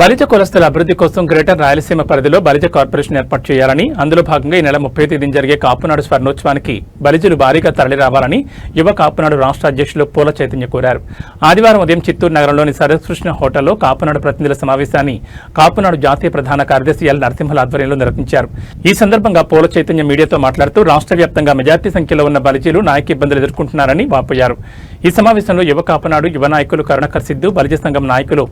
బలిజ కులస్తుల అభివృద్ధి కోసం గ్రేటర్ రాయలసీమ పరిధిలో బలిజ కార్పొరేషన్ ఏర్పాటు చేయాలని, అందులో భాగంగా ఈ నెల 30 తేదీన జరిగే కాపునాడు స్వర్ణోత్సవానికి బలిజలు భారీగా తరలిరావాలని యువ కాపునాడు రాష్ట్ర అధ్యక్షులు పూల చైతన్య కోరారు. ఆదివారం ఉదయం చిత్తూరు నగరంలోని సరస్కృష్ణ హోటల్లో కాపునాడు ప్రతినిధుల సమావేశాన్ని కాపునాడు జాతీయ ప్రధాన కార్యదర్శి ఎల్ నరసింహల ఆధ్వర్యంలో నిర్వహించారు. ఈ సందర్భంగా పూల చైతన్య మీడియాతో మాట్లాడుతూ రాష్ట్ర వ్యాప్తంగా మెజార్టీ సంఖ్యలో ఉన్న బలిజలు నాయక ఇబ్బందులు ఎదుర్కొంటున్నారని వాపోయారు. ఈ సమావేశంలో యువ కాపునాడు యువ నాయకులు కరుణాకర్ సిద్ధు, బలిజ సంఘం నాయకులు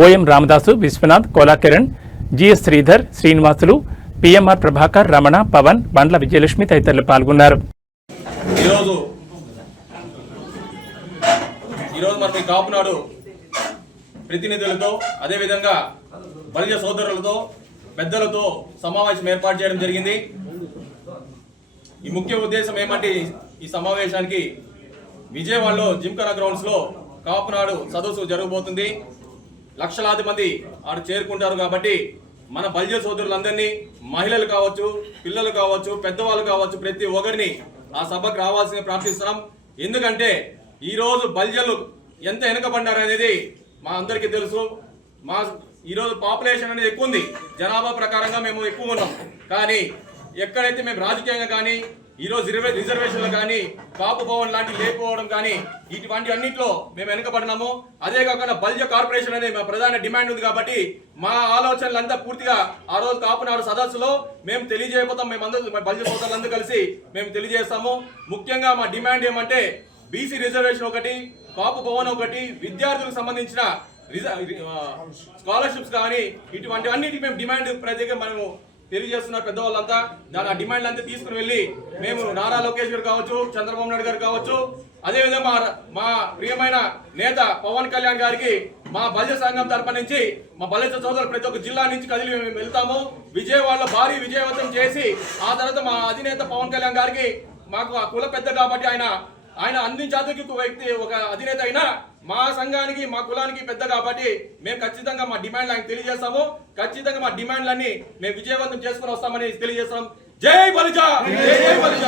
O M Ramadasu, Vishwanath, Kolakiran, G S Sridhar, Srinivasulu, P M R Prabhakar, Ramana, Pavan, Bandla Vijayalakshmi తదితరులు పాల్గొన్నారు. ఈరోజు మన కాపునాడు ప్రతినిధులతో అదేవిధంగా బలిజ సోదరులతో పెద్దలతో సమావేశం ఏర్పాటు చేయడం జరిగింది. ఈ ముఖ్య ఉద్దేశం ఏమంటే ఈ సమావేశానికి విజయవాడలో జిమ్ఖానా గ్రౌండ్స్ లో కాపునాడు సదస్సు జరగబోతుంది. లక్షలాది మంది ఆడు చేరుకుంటారు కాబట్టి మన బలిజ సోదరులందరినీ, మహిళలు కావచ్చు, పిల్లలు కావచ్చు, పెద్దవాళ్ళు కావచ్చు, ప్రతి ఒక్కరిని ఆ సభకు రావాల్సిందిగా ప్రార్థిస్తున్నాం. ఎందుకంటే ఈరోజు బలిజలు ఎంత వెనుకబడ్డారు అనేది మా అందరికీ తెలుసు. ఈరోజు పాపులేషన్ అనేది ఎక్కువ ఉంది, జనాభా ప్రకారంగా మేము ఎక్కువ ఉన్నాం. కానీ ఎక్కడైతే మేము రాజకీయంగా కానీ ఈరోజు రిజర్వేషన్లు కానీ కాపు భవన్ లాంటి లేకపోవడం కానీ ఇటువంటి అన్నింటిలో మేము వెనుకబడినాము. అదే కాకుండా బలిజ కార్పొరేషన్ అనేది మా ప్రధాన డిమాండ్ ఉంది కాబట్టి మా ఆలోచనలంతా పూర్తిగా ఆ రోజు కాపునాడు సదస్సులో మేము తెలియజేయబోతాం. మేమందరూ బలిజ సోదరులందరూ కలిసి మేము తెలియజేస్తాము. ముఖ్యంగా మా డిమాండ్ ఏమంటే బీసీ రిజర్వేషన్ ఒకటి, కాపు భవన్ ఒకటి, విద్యార్థులకు సంబంధించిన స్కాలర్షిప్స్ కానీ ఇటువంటి అన్నిటికీ మేము డిమాండ్ ప్రతిగా మనము తెలియజేస్తున్నారు పెద్దవాళ్ళంతా. ఆ డిమాండ్లు అంతా తీసుకుని వెళ్ళి మేము నారా లోకేష్ గారు కావచ్చు, చంద్రబాబు నాయుడు గారు కావచ్చు, అదేవిధంగా మా ప్రియమైన నేత పవన్ కళ్యాణ్ గారికి మా బలిజ సంఘం తరపు నుంచి మా బలిజ సోదరులు ప్రతి ఒక్క జిల్లా నుంచి కదిలి మేము వెళ్తాము. విజయవాడలో భారీ విజయవంతం చేసి ఆ తర్వాత మా అధినేత పవన్ కళ్యాణ్ గారికి మాకు ఆ కుల పెద్ద కాబట్టి ఆయన అన్ని జాతికి వ్యక్తి ఒక అధినేత అయినా మా సంఘానికి మా కులానికి పెద్ద కాబట్టి మేము ఖచ్చితంగా మా డిమాండ్లు ఆయనకు తెలియజేస్తాము. ఖచ్చితంగా మా డిమాండ్లన్నీ మేము విజయవంతం చేసుకుని వస్తామని తెలియజేస్తాం. జై బలిజ, జై బలిజ.